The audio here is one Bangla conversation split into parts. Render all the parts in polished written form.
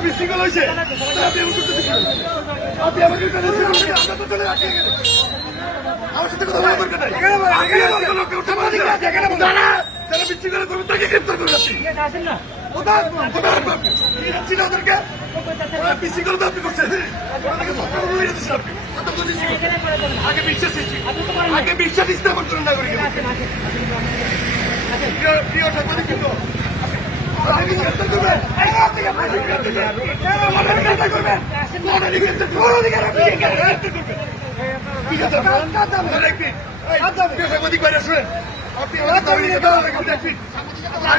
বিশৃঙ্খল হয়েছে আপনি আমাকে আমার সাথে কথা বলার দরকার নাই। যারা বিশৃঙ্খলা করবে তাকে গ্রেপ্তার করে যাচ্ছি ওদেরকে বিশৃঙ্খলা আপনি করছেন আগে বিশ্বাস স্থাপন করেন নাগরিক প্রিয় সাংবাদিক কিন্তু সাংবাদিক বাইরে শুনেন আপনি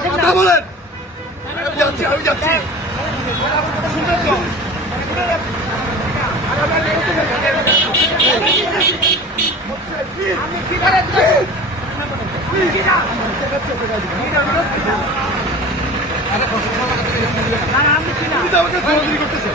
কথা বলেন আমি যাচ্ছি শুনবেন তো আমাকে দৌড়াদৌড়ি করতেছে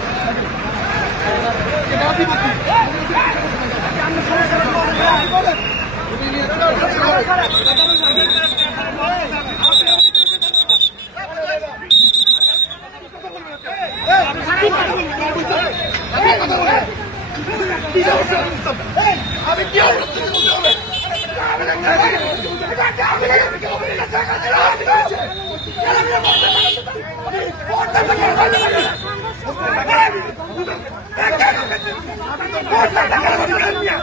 আমি কি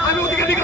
আমি ওদিকে দিকে